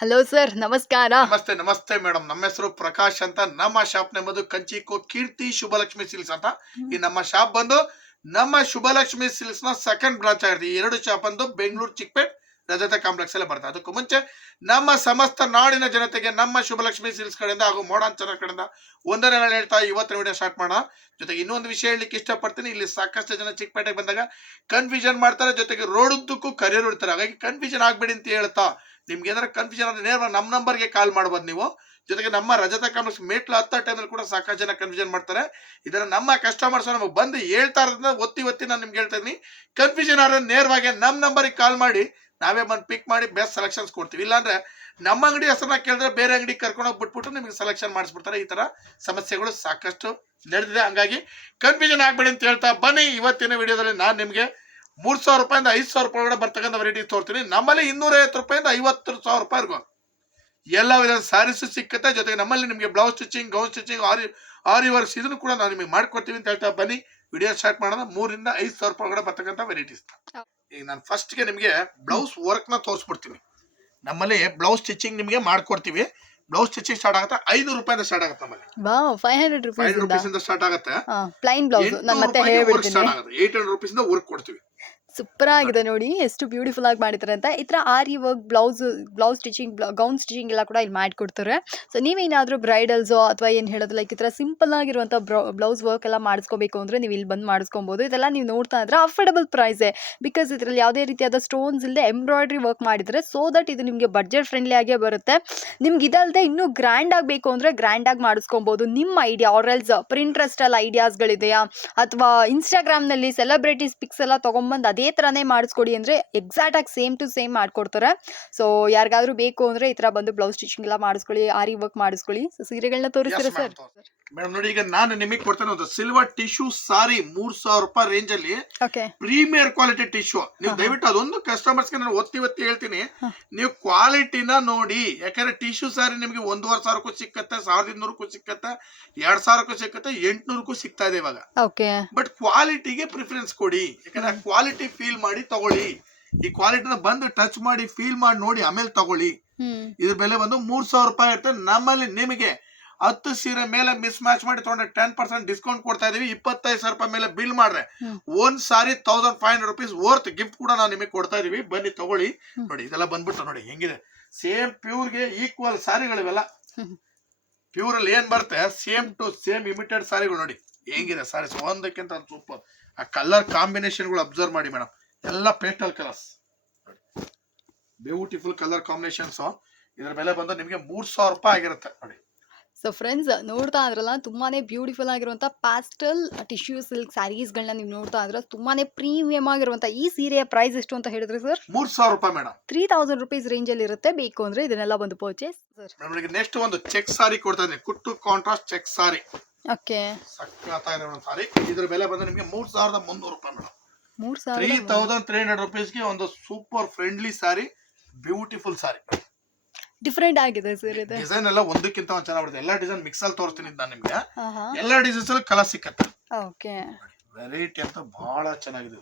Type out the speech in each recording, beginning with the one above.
Hello sir ನಮಸ್ಕಾರ. ನಮಸ್ತೆ ನಮಸ್ತೆ ಮೇಡಮ್ ನಮ್ಮ ಹೆಸರು ಪ್ರಕಾಶ್ ಅಂತ. ನಮ್ಮ ಶಾಪ್ ನೆಮ್ಮದು ಕಂಚಿಕೋ ಕೀರ್ತಿ ಶುಭಲಕ್ಷ್ಮಿ ಸಿಲ್ಸ್ ಅಂತ. ಈ ನಮ್ಮ ಶಾಪ್ ಬಂದು ನಮ್ಮ ಶುಭಲಕ್ಷ್ಮಿ ಸಿಲ್ಸ್ನ ಸೆಕೆಂಡ್ ಬ್ರಾಂಚ್ ಆಗಿದೆ ಈ ಎರಡು ಶಾಪ್ ಬಂದು ಬೆಂಗಳೂರು ಚಿಕ್ಕಪೇಟ್ ರಜತ ಕಾಂಪ್ಲೆಕ್ಸ್ ಅಲ್ಲಿ ಬರ್ತದೆ ಅದಕ್ಕೂ ಮುಂಚೆ ನಮ್ಮ ಸಮಸ್ತ ನಾಡಿನ ಜನತೆಗೆ ನಮ್ಮ ಶುಭಲಕ್ಷ್ಮಿ ಸಿಲ್ಸ್ ಕಡೆಯಿಂದ ಹಾಗೂ ಮೋಡಾಂಚನ ಕಡೆಯಿಂದ ಒಂದನೇ ನಾಳೆ ಹೇಳ್ತಾ ಇವತ್ತಿನ ವಿಡಿಯೋ ಸ್ಟಾರ್ಟ್ ಮಾಡೋಣ. ಜೊತೆಗೆ ಇನ್ನೊಂದು ವಿಷಯ ಹೇಳಲಿಕ್ಕೆ ಇಷ್ಟಪಡ್ತೀನಿ. ಇಲ್ಲಿ ಸಾಕಷ್ಟು ಜನ ಚಿಕ್ಕಪೇಟೆಗೆ ಬಂದಾಗ ಕನ್ಫ್ಯೂಷನ್ ಮಾಡ್ತಾರೆ. ಜೊತೆಗೆ ರೋಡ್ ಉದ್ದಕ್ಕೂ ಕರಿಯರ್ ಇಡ್ತಾರೆ ಹಾಗಾಗಿ ಕನ್ಫ್ಯೂಷನ್ ಆಗಬೇಡಿ ಅಂತ ಹೇಳ್ತಾ ನಿಮ್ಗೆ ಏನಾರ ಕನ್ಫ್ಯೂಷನ್ ಆದ್ರೆ ನೇರವಾಗಿ ನಮ್ಮ ನಂಬರ್ಗೆ ಕಾಲ್ ಮಾಡ್ಬೋದು ನೀವು. ಜೊತೆಗೆ ನಮ್ಮ ರಜತ ಕಾಮರ್ಸ್ ಮೇಟ್ಲ ಹತ್ತ ಟೈಮಲ್ಲಿ ಕೂಡ ಸಾಕಷ್ಟು ಜನ ಕನ್ಫ್ಯೂಷನ್ ಮಾಡ್ತಾರೆ. ಇದನ್ನ ನಮ್ಮ ಕಸ್ಟಮರ್ಸ್ ನಮಗೆ ಬಂದು ಹೇಳ್ತಾ ಇರೋದ್ರಿಂದ ಒತ್ತಿ ಒತ್ತಿ ನಾನು ನಿಮ್ಗೆ ಹೇಳ್ತಾ ಇದೀನಿ ಕನ್ಫ್ಯೂಷನ್ ಆದ್ರೆ ನೇರವಾಗಿ ನಮ್ಮ ನಂಬರಿಗೆ ಕಾಲ್ ಮಾಡಿ, ನಾವೇ ಬಂದು ಪಿಕ್ ಮಾಡಿ ಬೆಸ್ಟ್ ಸೆಲೆಕ್ಷನ್ಸ್ ಕೊಡ್ತೀವಿ. ಇಲ್ಲಾಂದ್ರೆ ನಮ್ಮ ಅಂಗಡಿ ಹೆಸರನ್ನ ಕೇಳಿದ್ರೆ ಬೇರೆ ಅಂಗಡಿ ಕರ್ಕೊಂಡೋಗಿ ಬಿಟ್ಬಿಟ್ಟು ನಿಮಗೆ ಸೆಲೆಕ್ಷನ್ ಮಾಡಿಸ್ಬಿಡ್ತಾರೆ. ಈ ತರ ಸಮಸ್ಯೆಗಳು ಸಾಕಷ್ಟು ನಡೆದಿದೆ. ಹಂಗಾಗಿ ಕನ್ಫ್ಯೂಷನ್ ಆಗ್ಬೇಡಿ ಅಂತ ಹೇಳ್ತಾ ಬನ್ನಿ. ಇವತ್ತಿನ ವಿಡಿಯೋದಲ್ಲಿ ನಾನು ನಿಮಗೆ ಮೂರ್ ಸಾವಿರ ರೂಪಾಯಿಂದ ಐದು ಸಾವಿರ ರೂಪಾಯಿ ಒಳಗಡೆ ಬರ್ತಕ್ಕಂಥ ವೆರೈಟಿ ತೋರ್ತೀನಿ. ನಮ್ಮಲ್ಲಿ ಇನ್ನೂರ ಐವತ್ತು ರೂಪಾಯಿಂದ ಐವತ್ತು ಸಾವಿರ ರೂಪಾಯಿಗೂ ಎಲ್ಲ ವಿಧದ ಸ್ಯಾರೀಸು ಸಿಕ್ಕತ್ತೆ. ಜೊತೆಗೆ ನಮ್ಮಲ್ಲಿ ನಿಮಗೆ blouse stitching gown stitching aari aari works ಇದನ್ನು ಕೂಡ ನಾವು ನಿಮಗೆ ಮಾಡ್ಕೊಡ್ತೀವಿ ಅಂತ ಹೇಳ್ತಾ ಬನ್ನಿ. ವಿಡಿಯೋ ಸ್ಟಾರ್ಟ್ ಮಾಡೋಣ. ಮೂರಿಂದ ಐದು ಸಾವಿರ ರೂಪಾಯಿ ಒಳಗಡೆ ಬರ್ತಕ್ಕಂಥ ವೆರೈಟೀಸ್ ಈಗ ನಾನು ಫಸ್ಟ್ಗೆ ನಿಮಗೆ ಬ್ಲೌಸ್ ವರ್ಕ್ನ ತೋರಿಸ್ಬಿಡ್ತೀನಿ. ನಮ್ಮಲ್ಲಿ ಬ್ಲೌಸ್ ಸ್ಟಿಚಿಂಗ್ ನಿಮಗೆ ಮಾಡ್ಕೊಡ್ತೀವಿ. ಬ್ಲೌಸ್ ಸ್ಟಿಚಿಂಗ್ ಸ್ಟಾರ್ಟ್ ಆಗುತ್ತೆ ಐನೂರು ರೂಪಾಯಿಂದ ಸ್ಟಾರ್ಟ್ ಆಗುತ್ತೆ ನಮ್ಮಲ್ಲಿ ಬಾ five hundred five rupees rupees ಇಂದ? ಸ್ಟಾರ್ಟ್ ಆಗುತ್ತೆ. ಪ್ಲೈನ್ ಬ್ಲೌಸ್ ನಾನು ಮತ್ತೆ ಹೇಳ್ಬಿಡ್ತೀನಿ. ಸ್ಟಾರ್ಟ್ ಆಗುತ್ತೆ. ಏಟ್ ಹಂಡ್ರೆಡ್ ರುಪೀಸ್ ಇಂದ ವರ್ಕ್ ಕೊಡ್ತೀವಿ. ಸೂಪರ್ ಆಗಿದೆ ನೋಡಿ, ಎಷ್ಟು ಬ್ಯೂಟಿಫುಲ್ ಆಗಿ ಮಾಡಿದ್ದಾರೆ ಅಂತ. ಈ ಥರ aari work blouse blouse stitching gown stitching ಎಲ್ಲ ಕೂಡ ಇಲ್ಲಿ ಮಾಡಿಕೊಡ್ತಾರೆ. ಸೊ ನೀವೇನಾದರೂ ಬ್ರೈಡಲ್ಸು ಅಥವಾ ಏನು ಹೇಳೋದು ಲೈಕ್ ಈ ಥರ ಸಿಂಪಲ್ ಆಗಿರುವಂಥ ಬ್ಲೌಸ್ ವರ್ಕ್ ಎಲ್ಲ ಮಾಡಿಸ್ಕೋಬೇಕು ಅಂದರೆ ನೀವು ಇಲ್ಲಿ ಬಂದು ಮಾಡಿಸ್ಕೊಬೋದು. ಇದೆಲ್ಲ ನೀವು ನೋಡ್ತಾ ಇದ್ರೆ ಅಫೋರ್ಡಬಲ್ ಪ್ರೈಸೇ ಬಿಕಾಸ್ ಇದರಲ್ಲಿ ಯಾವುದೇ ರೀತಿಯಾದ ಸ್ಟೋನ್ಸ್ ಇಲ್ಲದೆ ಎಂಬ್ರಾಯ್ಡ್ರಿ ವರ್ಕ್ ಮಾಡಿದರೆ ಸೊ ದಟ್ ಇದು ನಿಮಗೆ ಬಡ್ಜೆಟ್ ಫ್ರೆಂಡ್ಲಿ ಆಗೇ ಬರುತ್ತೆ. ನಿಮ್ಗೆ ಇದಲ್ಲದೆ ಇನ್ನೂ ಗ್ರ್ಯಾಂಡ್ ಆಗಬೇಕು ಅಂದರೆ ಗ್ರ್ಯಾಂಡಾಗಿ ಮಾಡಿಸ್ಕೊಬೋದು. ನಿಮ್ಮ ಐಡಿಯಾ ಆರ್ಎಲ್ಸ್ ಪ್ರಿಂಟ್ರೆಸ್ಟಲ್ಲಿ ಐಡಿಯಾಸ್ಗಳಿದೆಯಾ ಅಥವಾ ಇನ್ಸ್ಟಾಗ್ರಾಮ್ನಲ್ಲಿ ಸೆಲೆಬ್ರಿಟೀಸ್ ಪಿಕ್ಸ್ ಎಲ್ಲ ತೊಗೊಂಬಂದು ಅದೇ ಥರನೇ ಮಾಡಿಸ್ಕೊಡಿ ಅಂದರೆ ಎಕ್ಸಾಕ್ಟಾಗಿ ಸೇಮ್ ಟು ಸೇಮ್ ಮಾಡಿಕೊಡ್ತಾರೆ. ಸೊ ಯಾರಿಗಾದ್ರೂ ಬೇಕು ಅಂದರೆ ಈ ಥರ ಬಂದು ಬ್ಲೌಸ್ ಸ್ಟಿಚಿಂಗ್ ಎಲ್ಲ ಮಾಡಿಸ್ಕೊಳ್ಳಿ ಆರಿ ವರ್ಕ್ ಮಾಡಿಸ್ಕೊಳ್ಳಿ. ಸೊ ಸೀರೆಗಳನ್ನ ತೋರಿಸ್ತೀರಾ ಸರ್ ಮೇಡಮ್ ನೋಡಿ ಈಗ ನಾನು ನಿಮಗೆ ಕೊಡ್ತೇನೆ ಒಂದು ಸಿಲ್ವರ್ ಟಿಶ್ಯೂ ಸಾರಿ ಮೂರ್ ಸಾವಿರ ರೂಪಾಯಿ ರೇಂಜ್ ಅಲ್ಲಿ ಪ್ರೀಮಿಯರ್ ಕ್ವಾಲಿಟಿ ಟಿಶ್ಯೂ ನೀವು. ದಯವಿಟ್ಟು ಅದೊಂದು ಕಸ್ಟಮರ್ಸ್ಗೆ ನಾನು ಒತ್ತಿ ಒತ್ತಿ ಹೇಳ್ತೀನಿ. ನೀವು ಕ್ವಾಲಿಟಿನ ನೋಡಿ. ಯಾಕಂದ್ರೆ ಟಿಶ್ಯೂ ಸಾರಿ ನಿಮಗೆ ಒಂದೂವರೆ ಸಾವಿರಕ್ಕೂ ಸಿಕ್ಕತ್ತೆ ಸಾವಿರದ ಇನ್ನೂರಕ್ಕೂ ಸಿಕ್ಕತ್ತೆ ಎರಡ್ ಸಾವಿರಕ್ಕೂ ಸಿಕ್ಕತ್ತೆ ಎಂಟ್ನೂರಕ್ಕೂ ಸಿಗ್ತಾ ಇದೆ ಇವಾಗ. ಓಕೆ ಬಟ್ ಕ್ವಾಲಿಟಿಗೆ ಪ್ರಿಫರೆನ್ಸ್ ಕೊಡಿ. ಯಾಕಂದ್ರೆ ಕ್ವಾಲಿಟಿ ಫೀಲ್ ಮಾಡಿ ತಗೊಳ್ಳಿ. ಈ ಕ್ವಾಲಿಟಿನ ಬಂದು ಟಚ್ ಮಾಡಿ ಫೀಲ್ ಮಾಡಿ ನೋಡಿ ಆಮೇಲೆ ತಗೊಳ್ಳಿ. ಇದ್ರ ಬೆಲೆ ಬಂದು ಮೂರ್ ಸಾವಿರ ರೂಪಾಯಿ ಇರುತ್ತೆ ನಮ್ಮಲ್ಲಿ ನಿಮಗೆ. ಹತ್ತು ಸೀರೆ ಮೇಲೆ ಮಿಸ್ ಮ್ಯಾಚ್ ಮಾಡಿ ತಗೊಂಡ್ರೆ ಟೆನ್ ಪರ್ಸೆಂಟ್ ಡಿಸ್ಕೌಂಟ್ ಕೊಡ್ತಾ ಇದೀವಿ ಇಪ್ಪತ್ತೈದು ಸಾವಿರ ರೂಪಾಯಿ ಮೇಲೆ ಬಿಲ್ ಮಾಡ್ರೆ. ಒಂದ್ ಸಾರಿ thousand five hundred rupees worth gift ಕೂಡ ನಾವು ನಿಮಗೆ ಕೊಡ್ತಾ ಇದೀವಿ. ಬನ್ನಿ ತಗೊಳ್ಳಿ. ನೋಡಿ ಇದೆಲ್ಲ ಬಂದ್ಬಿಟ್ಟು ನೋಡಿ ಹೆಂಗಿದೆ. ಸೇಮ್ ಪ್ಯೂರ್ಗೆ ಈಕ್ವಲ್ ಸಾರಿಗಳಿವೆಲ್ಲ. ಪ್ಯೂರಲ್ಲಿ ಪ್ಯೂರ್ ಅಲ್ಲಿ ಏನ್ ಬರುತ್ತೆ? ಸೇಮ್ ಟು ಸೇಮ್ ಇಮಿಟೆಡ್ ಸಾರಿಗಳು ನೋಡಿ. ಹೆಂಗಿದೆ ಸಾರೀಸ್ ಒಂದಕ್ಕಿಂತ ಸೂಪರ್. ಆ ಕಲರ್ ಕಾಂಬಿನೇಷನ್ಗಳು ಅಬ್ಸರ್ವ್ ಮಾಡಿ ಮೇಡಮ್ ಎಲ್ಲ pastel colours beautiful colour combinations ಇದ್ರ ಬೆಲೆ ಬಂದು ನಿಮಗೆ ಮೂರ್ ಸಾವಿರ ರೂಪಾಯಿ ಆಗಿರುತ್ತೆ. ನೋಡಿ. ಸೊ ಫ್ರೆಂಡ್ಸ್ ನೋಡ್ತಾ ಇದ್ರಲ್ಲ ತುಂಬಾನೇ ಬ್ಯೂಟಿಫುಲ್ ಆಗಿರುವಂಥ ಪ್ಯಾಸ್ಟಲ್ ಟಿಶ್ಯೂ ಸಿಲ್ಕ್ ಸ್ಯಾರೀಸ್ಗಳನ್ನ ನೀವು ನೋಡ್ತಾ ಇದ್ರೆ ತುಂಬಾನೇ ಪ್ರೀಮಿಯಮ್ ಆಗಿರುವಂಥ ಈ ಸೀರೆಯ ಪ್ರೈಸ್ ಎಷ್ಟು ಅಂತ ಹೇಳಿದ್ರೆ ಸರ್ ಮೂರ್ ಸಾವಿರ ರೂಪಾಯಿ ಮೇಡಮ್ ತ್ರೀ ತೌಸಂಡ್ ರುಪೀಸ್ ರೇಂಜಲ್ಲಿ ಇರುತ್ತೆ. ಬೇಕು ಅಂದ್ರೆ ಇದನ್ನೆಲ್ಲ ಬಂದು ಪರ್ಚೇಸ್ ಸರ್ ನೆಕ್ಸ್ಟ್ ಒಂದು ಚೆಕ್ ಸಾರಿ ಕೊಡ್ತಾ ಇದ್ದೀನಿ. ಕುಟ್ಟು ಕಾಂಟ್ರಾಸ್ಟ್ ಚೆಕ್ ಸಾರಿ ಓಕೆ. ಸಕ್ಕತ್ತಾಗಿದೆ ಸಾರಿ ಇದ್ರ ಬೆಲೆ ಬಂದ್ರೆ ನಿಮಗೆ ಮೂರ್ ಸಾವಿರದ ಮುನ್ನೂರು ರೂಪಾಯಿ ಮೇಡಮ್. ಮೂರು ತ್ರೀ ತೌಸಂಡ್ ತ್ರೀ ಹಂಡ್ರೆಡ್ ರುಪೀಸ್ಗೆ ಒಂದು super friendly sari beautiful sari different ಆಗಿದೆ ಸರ್ ಇದು. ಡಿಸೈನ್ ಎಲ್ಲ ಒಂದಕ್ಕಿಂತ ಒಂದು ಚೆನ್ನಾಗಿ ಬರುತ್ತೆ ಎಲ್ಲ ಡಿಸೈನ್ ಮಿಕ್ಸ್ ಅಲ್ಲಿ ತೋರಿಸ್ತೀನಿ ನಾನು ನಿಮಗೆ. ಎಲ್ಲ ಡಿಸೈನ್ಸ್ ಅಲ್ಲಿ ಕಲರ್ ಸಿಕ್ಕತ್ತೆ. ಓಕೆ. ವೆರೈಟಿ ಅಂತ ಬಹಳ ಚೆನ್ನಾಗಿದೆ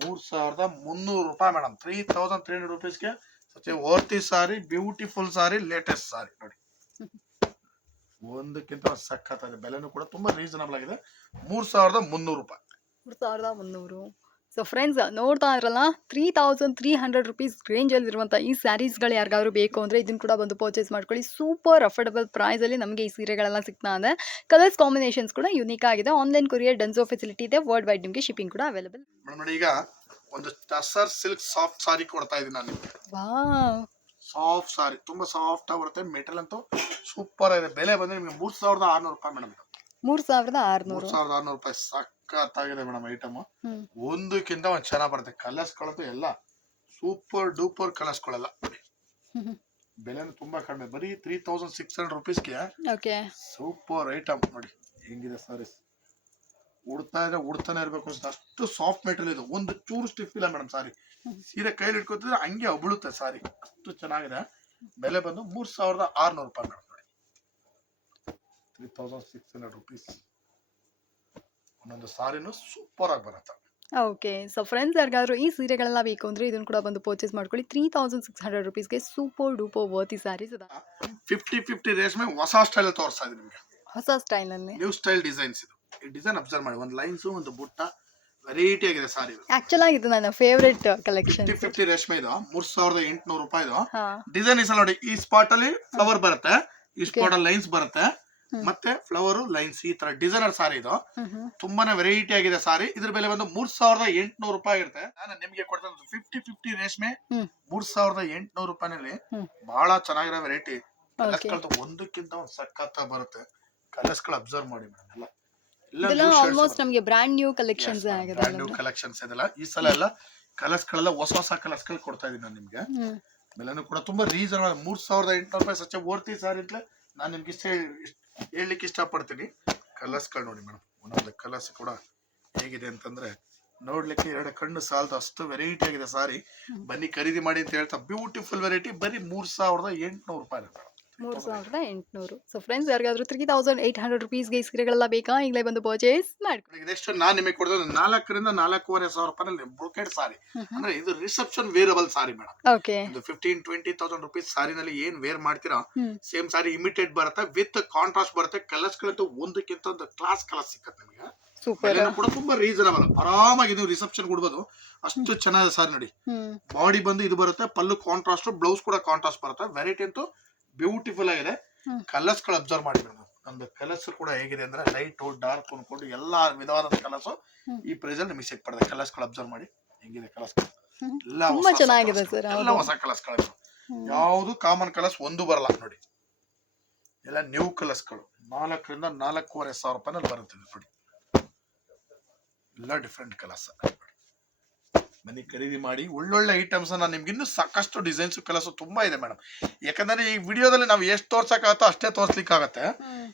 ಮೂರ್ ಸಾವಿರದ ಮುನ್ನೂರು ರೂಪಾಯಿ madam. Three thousand three hundred ರುಪೀಸ್ಗೆ such a worthy sari beautiful sari latest sari ನೋಡಿ. ಒಂದಕ್ಕಿಂತ ಸಖತ್ತಾಗಿದೆ. ಬೆಲೆನೂ ಕೂಡ ತುಂಬಾ ರೀಸನಬಲ್ ಆಗಿದೆ. ಮೂರ್ ಸಾವಿರದ ಮುನ್ನೂರು ರೂಪಾಯಿ. ಮೂರು ಸಾವಿರದ ಮುನ್ನೂರು. ಸೊ ಫ್ರೆಂಡ್ಸ್ ನೋಡ್ತಾ ಇದ್ರಲ್ಲ three thousand three hundred rupees ರೇಂಜಲ್ಲಿರುವಂಥ ಈ ಸ್ಯಾರೀಸ್ಗಳು ಯಾರಿಗಾದ್ರು ಬೇಕು ಅಂದರೆ ಇದನ್ನು ಕೂಡ ಬಂದು ಪರ್ಚೇಸ್ ಮಾಡ್ಕೊಳ್ಳಿ. ಸೂಪರ್ ಅಫೋರ್ಡಬಲ್ ಪ್ರೈಸಲ್ಲಿ ನಮಗೆ ಈ ಸೀರೆಗಳೆಲ್ಲ ಸಿಗ್ತಾ ಇದೆ. ಕಲರ್ಸ್ ಕಾಂಬಿನೇಷನ್ಸ್ ಕೂಡ ಯುನೀಕ್ ಆಗಿದೆ. ಆನ್ಲೈನ್ ಕೊರಿಯರ್ ಡನ್ಸೋ ಫೆಸಿಲಿಟಿ ಇದೆ. ವರ್ಲ್ಡ್ ವೈಡ್ ನಿಮಗೆ ಶಿಪ್ಪಿಂಗ್ ಕೂಡ ಅವೈಲೇಬಲ್ ಮೇಡಮ್ ಈಗ ಒಂದು ಟಸರ್ ಸಿಲ್ಕ್ ಸಾಫ್ಟ್ ಸಾರಿ ಕೊಡ್ತಾ ಇದ್ದೀನಿ ನಾನು ನಿಮ್ಗೆ. ವಾ ಸಾಫ್ಟ್ ಸಾರಿ ತುಂಬಾ ಸಾಫ್ಟ್ ಬರುತ್ತೆ. ಮೆಟೀರಿಯಲ್ ಅಂತೂ ಸೂಪರ್ ಇದೆ ಬೆಲೆ ಬಂದ್ರೆ ನಿಮಗೆ ಮೂರ್ ಸಾವಿರದ ಆರ್ನೂರು ರೂಪಾಯಿ ಮೇಡಮ್ ಮೂರು ಸಾವಿರದ ಮೂರ್ ಆರುನೂರು ಸಾವಿರದ ಆರ್ನೂರು ರೂಪಾಯಿ ಸಖತ್ತಾಗಿದೆ ಮೇಡಮ್ ಐಟಮ್ ಒಂದಕ್ಕಿಂತ ಒಂದು ಚೆನ್ನಾಗಿ ಬರುತ್ತೆ. ಕಲರ್ಸ್ ಕಲರ್ಸ್ಗಳಂತೂ ಎಲ್ಲ ಸೂಪರ್ ಡೂಪರ್ ಕಲರ್ಸ್ಗಳೆಲ್ಲ ಬೆಲೆನೂ ತುಂಬಾ ಕಡಿಮೆ. ಬರೀ ತ್ರೀ ತೌಸಂಡ್ ಸಿಕ್ಸ್ ಹಂಡ್ರೆಡ್ ರುಪೀಸ್ಗೆ ಓಕೆ ಸೂಪರ್ ಐಟಮ್ ನೋಡಿ ಹೆಂಗಿದೆ ಸಾರೀಸ್ ಉಡ್ತಾ ಇದ್ರೆ ಉಡ್ತಾನೆ ಇರ್ಬೇಕು ಅನ್ಸುತ್ತೆ. ಅಷ್ಟು ಸಾಫ್ಟ್ ಮೆಟೀರಿಯಲ್ ಇದು. ಒಂದು ಚೂರು ಸ್ಟಿಫ್ ಇಲ್ಲ ಮೇಡಮ್ ಸಾರಿ. ಸೀರೆ ಕೈಲಿ ಇಟ್ಕೊತಿದ್ರೆ ಹಂಗೆ ಅಬಳುತ್ತೆ ಸಾರಿ. ಅಷ್ಟು ಚೆನ್ನಾಗಿದೆ. ಬೆಲೆ ಬಂದು ಮೂರ್ ಸಾವಿರದ ಆರ್ನೂರು ರೂಪಾಯಿ ಮೇಡಮ್ ನೋಡಿ. Three thousand six hundred rupees ಒಂದೊಂದು ಸಾರಿನೂ ಸೂಪರ್ ಆಗಿ ಬರುತ್ತೆ. ಓಕೆ ಸೊ ಫ್ರೆಂಡ್ಸ್ ಯಾರಿಗಾದ್ರೂ ಈ ಸೀರೆಗಳೆಲ್ಲ ಬೇಕು ಅಂದ್ರೆ ಇದನ್ನು ಕೂಡ ಬಂದು ಪರ್ಚೇಸ್ ಮಾಡ್ಕೊಳ್ಳಿ. ತ್ರೀ ತೌಸಂಡ್ ಸಿಕ್ಸ್ ಹಂಡ್ರೆಡ್ ರುಪೀಸ್ಗೆ ಸೂಪರ್ ಡೂಪರ್ ವರ್ತಿ ಸ್ಯಾರೀಸ್ ಇದೆ ಫಿಫ್ಟಿ ಫಿಫ್ಟಿ ರೇಷ್ಮೆ ಹೊಸ ಸ್ಟೈಲ್ ತೋರಿಸ್ತಾ ಇದೀನಿ ನಿಮಗೆ. ಹೊಸ ಸ್ಟೈಲಲ್ಲಿ ನ್ಯೂ ಸ್ಟೈಲ್ ಡಿಸೈನ್ಸ್ ಇದು. ಡಿಸೈನ್ ಅಬ್ಸರ್ವ್ ಮಾಡಿ. ಒಂದು ಲೈನ್ಸ್ ಒಂದು ಬುಟ್ಟ ವೆರೈಟಿ ಆಗಿದೆ ಸಾರಿ ಆಕ್ಚುಲ್ ಆಗಿದೆ ಇದು ನನ್ನ ಫೇವ್ರೆಟ್ ಕಲೆಕ್ಷನ್ ಫಿಫ್ಟಿ ಫಿಫ್ಟಿ ರೇಷ್ಮೆ ಇದು. ಮೂರ್ ಸಾವಿರದ ಎಂಟುನೂರು ರೂಪಾಯಿ ಇದು. ಡಿಸೈನ್ ಇಸ್ ಸಲ ನೋಡಿ ಈ ಸ್ಪಾಟ್ ಅಲ್ಲಿ ಫ್ಲವರ್ ಬರುತ್ತೆ. ಈ ಸ್ಪಾಟ್ ಅಲ್ಲಿ ಲೈನ್ಸ್ ಬರುತ್ತೆ. ಮತ್ತೆ ಫ್ಲವರ್ ಲೈನ್ಸ್ ಈ ತರ ಡಿಸೈನರ್ ಸಾರಿ ಇದು. ತುಂಬಾನೇ ವೆರೈಟಿ ಆಗಿದೆ ಸಾರಿ ಇದ್ರ ಬೆಲೆ ಬಂದು ಮೂರ್ ಸಾವಿರದ ಎಂಟುನೂರು ರೂಪಾಯಿ ಇರುತ್ತೆ ನಾನು ನಿಮ್ಗೆ ಕೊಡ್ತಾ ಫಿಫ್ಟಿ ಫಿಫ್ಟಿ ರೇಷ್ಮೆ. ಮೂರ್ ಸಾವಿರದ ಎಂಟುನೂರು ರೂಪಾಯಿನಲ್ಲಿ. ಬಹಳ ಚೆನ್ನಾಗಿರೋ ವೆರೈಟಿ ಕಲರ್ಸ್ಗಳು ಒಂದಕ್ಕಿಂತ ಒಂದು ಸಕ್ಕತ್ತ ಬರುತ್ತೆ. ಕಲರ್ಸ್ಗಳು ಅಬ್ಸರ್ವ್ ಮಾಡಿ ಮೇಡಮ್ ಎಲ್ಲ. ಇದೆಲ್ಲ ಆಲ್ಮೋಸ್ಟ್ ನಮಗೆ ಬ್ರ್ಯಾಂಡ್ ನ್ಯೂ ಕಲೆಕ್ಷನ್ಸ್ ಆಗಿದೆ ನ್ಯೂ ಕಲೆಕ್ಷನ್ಸ್ ಇದೆಲ್ಲ ಈ ಸಲ ಎಲ್ಲ ಕಲರ್ಸ್ ಗಳೆಲ್ಲ ಹೊಸ ಹೊಸ ಕಲರ್ಸ್ಗಳು ಕೊಡ್ತಾ ಇದೀನಿ ನಾನು ನಿಮ್ಗೆ. ಬೆಲೆನೂ ಕೂಡ ತುಂಬಾ ರೀಸನಬಲ್ ಮೂರ್ ಸಾವಿರದ ಎಂಟುನೂರು ರೂಪಾಯಿ ಸಚ್ಚ ಓರ್ತಿ ಸಾರಿ ಅಂತಲೇ ನಾನು ನಿಮ್ಗೆ ಇಷ್ಟ ಹೇಳಲಿಕ್ಕೆ ಇಷ್ಟಪಡ್ತೀನಿ. ಕಲರ್ಸ್ಗಳು ನೋಡಿ ಮೇಡಮ್ ಒಂದೊಂದು ಕಲರ್ಸ್ ಕೂಡ ಹೇಗಿದೆ ಅಂತಂದ್ರೆ ನೋಡ್ಲಿಕ್ಕೆ ಎರಡು ಕಣ್ಣು ಸಾಲದು ಅಷ್ಟು ವೆರೈಟಿ ಆಗಿದೆ ಸಾರಿ ಬನ್ನಿ ಖರೀದಿ ಮಾಡಿ ಅಂತ ಹೇಳ್ತಾ ಬ್ಯೂಟಿಫುಲ್ ವೆರೈಟಿ ಬರೀ ಮೂರ್ ಸಾವಿರದ ಎಂಟುನೂರು ರೂಪಾಯಿ ಮೂರು ಸಾವಿರದ ಎಂಟುನೂರು. ಸೊ ಫ್ರೆಂಡ್ಸ್ ಯಾರಿಗಾದ್ರೂ ತ್ರೀ ತೌಸಂಡ್ ಏಯ್ಟ್ ಹಂಡ್ರೆಡ್ ರುಪೀಸ್ಗೆ ಸೀರೆಗಳೆಲ್ಲ ಬೇಕಾ? ಈಗಲೇ ಬಂದು ಪರ್ಚೇಸ್ ಮಾಡ್ಕೊಳ್ಳಿ ನಾನು ನಿಮಗೆ ಕೊಡೋದು ನಾಲ್ಕರಿಂದ ನಾಲ್ಕೂವರೆ ಸಾವಿರ ರೂಪಾಯಿ ಬ್ರೋಕೆಡ್ ಸಾರಿ ಅಂದ್ರೆ ಇದು reception wearable sari madam okay ಇದು ಫಿಫ್ಟೀನ್ ಟ್ವೆಂಟಿ ತೌಸಂಡ್ ರುಪೀಸ್ ಸಾರಿನಲ್ಲಿ ಏನ್ ವೇರ್ ಮಾಡ್ತೀರಾ? ಸೇಮ್ ಸಾರಿ ಇಮಿಟೇಟ್ ಬರುತ್ತೆ ವಿತ್ ಕಾಂಟ್ರಾಸ್ಟ್ ಬರುತ್ತೆ ಕಲರ್ಸ್ ಗಳಂತೂ ಒಂದಕ್ಕಿಂತ ಒಂದು ಕ್ಲಾಸ್ ಕಲರ್ ಸಿಕ್ಕತ್ತೆ ನಿಮಗೆ. ಸೂಪರ್ ಕೂಡ ತುಂಬಾ ರೀಸನಬಲ್ ಆರಾಮಾಗಿ ನೀವು ರಿಸೆಪ್ಷನ್ ಕೊಡ್ಬೋದು. ಅಷ್ಟು ಚೆನ್ನಾಗಿದೆ ಸಾರಿ ನೋಡಿ. ಬಾಡಿ ಬಂದು ಇದು ಬರುತ್ತೆ ಪಲ್ಲು ಕಾಂಟ್ರಾಸ್ಟ್ ಬ್ಲೌಸ್ ಕೂಡ ಕಾಂಟ್ರಾಸ್ಟ್ ಬರುತ್ತೆ. ವೆರೈಟಿ ಅಂತೂ ಬ್ಯೂಟಿಫುಲ್ ಆಗಿದೆ. ಕಲರ್ಸ್ಗಳು ಅಬ್ಸರ್ವ್ ಮಾಡಿ ಮೇಡಮ್. ನಮ್ದು ಕಲರ್ಸ್ ಕೂಡ ಹೇಗಿದೆ ಅಂದ್ರೆ ಲೈಟ್ ಡಾರ್ಕ್ ಅನ್ಕೊಂಡು ಎಲ್ಲಾ ವಿಧವಾದ ಕಲರ್ಸ್ ಈ ಪ್ರೈಸ್ ಅಲ್ಲಿ ನಿಮಗೆ ಪಡೆದ ಕಲರ್ಸ್ಗಳು ಅಬ್ಸರ್ವ್ ಮಾಡಿ. ಹೆಂಗಿದೆ ಕಲರ್ಸ್. ಎಲ್ಲ ಚೆನ್ನಾಗಿದೆ. ಎಲ್ಲ ಹೊಸ ಕಲರ್ಸ್ಗಳು. ಯಾವುದು ಕಾಮನ್ ಕಲರ್ಸ್ ಒಂದು ಬರಲ್ಲ ನೋಡಿ. ಎಲ್ಲ ನ್ಯೂ ಕಲರ್ಸ್ಗಳು. ನಾಲ್ಕರಿಂದ ನಾಲ್ಕೂವರೆ ಸಾವಿರ ರೂಪಾಯಿನಲ್ಲಿ ಬರುತ್ತೆ ನೋಡಿ. ಎಲ್ಲ ಡಿಫ್ರೆಂಟ್ ಕಲರ್ಸ್ ಬನ್ನಿ ಖರೀದಿ ಮಾಡಿ ಒಳ್ಳೊಳ್ಳೆ ಐಟಮ್ಸ್ ನಾನು ನಿಮ್ಗೆ ಇನ್ನೂ ಸಾಕಷ್ಟು ಡಿಸೈನ್ಸ್ ಕೆಲಸ ತುಂಬಾ ಇದೆ ಮೇಡಮ್ ಯಾಕಂದ್ರೆ ಈ ವಿಡಿಯೋದಲ್ಲಿ ನಾವು ಎಷ್ಟು ತೋರ್ಸಕ್ಕಾಗತ್ತೋ ಅಷ್ಟೇ ತೋರ್ಸ್ಲಿಕ್ಕಾಗತ್ತೆ.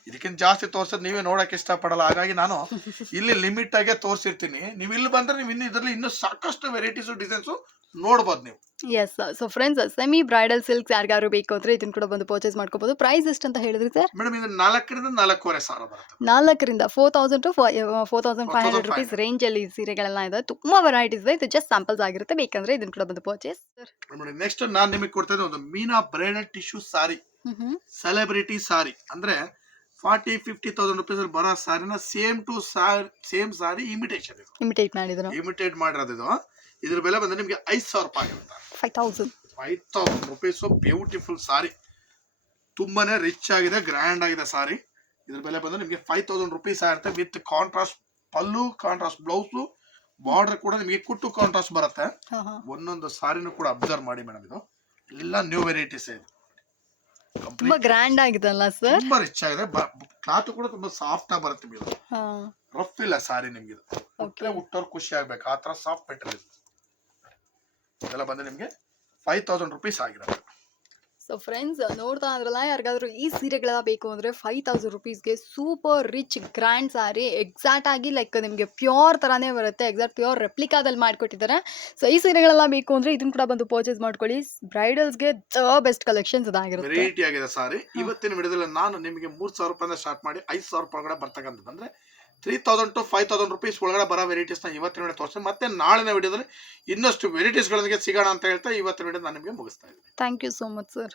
ಇದಕ್ಕಿಂತ ಜಾಸ್ತಿ ತೋರ್ಸೋದು ನೀವೇ ನೋಡಕ್ಕೆ ಇಷ್ಟಪಡಲ್ಲ. ಹಾಗಾಗಿ ನಾನು ಇಲ್ಲಿ ಲಿಮಿಟ್ ಆಗೇ ತೋರಿಸಿರ್ತೀನಿ. ನೀವು ಇಲ್ಲಿ ಬಂದ್ರೆ ನೀವು ಇನ್ನು ಇದರಲ್ಲಿ ಇನ್ನೂ ಸಾಕಷ್ಟು ವೆರೈಟೀಸ್ ಡಿಸೈನ್ಸ್ ನೋಡ್ಬೋದು ನೀವು. Yes so friends semi bridal silks ಯಾರಿಗಾದ್ರು ಬೇಕು ಅಂದ್ರೆ ಇದನ್ನ ಕೂಡ ಬಂದು ಪರ್ಚೇಸ್ ಮಾಡ್ಕೋಬಹುದು ಪ್ರೈಸ್ ಎಷ್ಟು ಅಂತ ಹೇಳಿದ್ರಿ ಸರ್ ಮೇಡಮ್ ಇದು ನಾಲ್ಕರಿಂದ ನಾಲ್ಕೂವರೆ ಸಾವಿರ ಬರುತ್ತೆ. ನಾಲ್ಕರಿಂದ four thousand to four thousand five hundred 4,500 rupees range ಅಲ್ಲಿ ಸೀರೆಗಳೆಲ್ಲ ಇದೆ. ತುಂಬಾ ವೆರೈಟೀಸ್ ಇದೆ. ಇದು ಜಸ್ಟ್ ಸ್ಯಾಂಪಲ್ಸ್ ಆಗಿರುತ್ತೆ. ಬೇಕಂದ್ರೆ ಇದನ್ನ ಕೂಡ ಬಂದು ಪರ್ಚೇಸ್ ಸರ್ ನೆಕ್ಸ್ಟ್ ನಾನು ನಿಮಗೆ ಕೊಡ್ತಾ ಇದ್ದೀನಿ ಒಂದು Meena bridal tissue sari. Celebrity sari. ಅಂದ್ರೆ ಫಾರ್ಟಿ ಫಿಫ್ಟಿ ತೌಸಂಡ್ ರುಪೀಸ್ ಅಲ್ಲಿ ಬರೋ ಸಾರಿನ same to sari same sari imitation ಇದು. ಇಮಿಟೇಟ್ ಮಾಡಿದ್ರು. ಇಮಿಟೇಟ್ ಮಾಡಿರೋದು ಇದು. ಇದ್ರ ಬೆಲೆ ಬಂದ್ರೆ ನಿಮಗೆ ಐದು ಸಾವಿರ ರೂಪಾಯಿ ಆಗುತ್ತೆ. Five thousand five thousand rupees beautiful sari. ತುಂಬಾನೇ ರಿಚ್ ಆಗಿದೆ ಗ್ರ್ಯಾಂಡ್ ಆಗಿದೆ ಸಾರಿ. ಇದ್ರ ಬೆಲೆ ಬಂದ್ರೆ ನಿಮಗೆ ಫೈವ್ ತೌಸಂಡ್ ರುಪೀಸ್ ಆಗುತ್ತೆ with contrast pallu contrast blouse border ಕೂಡ ನಿಮಗೆ ಕುಟ್ಟು ಕಾಂಟ್ರಾಸ್ಟ್ ಬರುತ್ತೆ. ಒಂದೊಂದು ಸಾರಿನೂ ಕೂಡ ಅಬ್ಸರ್ವ್ ಮಾಡಿ ಮೇಡಮ್ ಇದು. ಎಲ್ಲ ನ್ಯೂ ವೆರೈಟೀಸ್ ಇದೆ. ತುಂಬಾ ಗ್ರ್ಯಾಂಡ್ ಆಗಿದಲ್ಲ ಸರ್ ತುಂಬಾ ರಿಚ್ ಆಗಿದೆ. ಕ್ಲಾತ್ ಕೂಡ ತುಂಬಾ ಸಾಫ್ಟ್ ಆಗಿ ಬರುತ್ತೆ ಇದು ರಫ್ ಇಲ್ಲ ಸಾರಿ ನಿಮ್ಗೆ ಇದು. ಉಟ್ಟೋರ್ ಖುಷಿ ಆಗ್ಬೇಕು. ಆ ತರ ಸಾಫ್ಟ್ ಮೆಟೀರಿಯಲ್ ಇದೆಲ್ಲ ಬಂದು ನಿಮ್ಗೆ ಫೈವ್ ತೌಸಂಡ್ ರುಪೀಸ್ ಆಗಿರುತ್ತೆ. ಸೊ ಫ್ರೆಂಡ್ಸ್ ನೋಡ್ತಾ ಇದ್ರಲ್ಲ ಯಾರಿಗಾದ್ರೂ ಈ ಸೀರೆಗಳೆಲ್ಲ ಬೇಕು ಅಂದರೆ five thousand ರುಪೀಸ್ಗೆ super rich grand sari exact ಆಗಿ ಲೈಕ್ ನಿಮಗೆ ಪ್ಯೂರ್ ಥರನೇ ಬರುತ್ತೆ ಎಕ್ಸಾಕ್ಟ್ ಪ್ಯೂರ್ ರೆಪ್ಲಿಕಾದಲ್ಲಿ ಮಾಡಿಕೊಟ್ಟಿದ್ದಾರೆ. ಸೊ ಈ ಸೀರೆಗಳೆಲ್ಲ ಬೇಕು ಅಂದರೆ ಇದನ್ನು ಕೂಡ ಬಂದು ಪರ್ಚೇಸ್ ಮಾಡ್ಕೊಳ್ಳಿ. ಬ್ರೈಡಲ್ಸ್ಗೆ ದ ಬೆಸ್ಟ್ ಕಲೆಕ್ಷನ್ಸ್ ಅದಾಗಿರುತ್ತೆ ವೆರೈಟಿ ಆಗಿದೆ ಸಾರಿ ಇವತ್ತಿನ ವಿಡಿಯೋದಲ್ಲಿ ನಾನು ನಿಮಗೆ ಮೂರು ಸಾವಿರ ರೂಪಾಯಿಂದ ಸ್ಟಾರ್ಟ್ ಮಾಡಿ ಐದು ಸಾವಿರ ರೂಪಾಯಿ ಒಳಗಡೆ ಬರ್ತಕ್ಕಂಥದ್ದು. ಅಂದರೆ three thousand to five thousand rupees ಒಳಗಡೆ ಬರೋ ವೆರೈಟೀಸ್ನ ಇವತ್ತಿನ ವಿಡಿಯೋ ತೋರಿಸ್ತೀನಿ. ಮತ್ತೆ ನಾಳಿನ ವಿಡಿಯೋದಲ್ಲಿ ಇನ್ನಷ್ಟು ವೆರೈಟೀಸ್ಗಳೊಂದಿಗೆ ಸಿಗೋಣ ಅಂತ ಹೇಳ್ತಾ ಇವತ್ತಿನ ವಿಡಿಯೋ ನಾನು ನಿಮಗೆ ಮುಗಿಸ್ತಾ ಇದ್ದೀನಿ. Thank you so much sir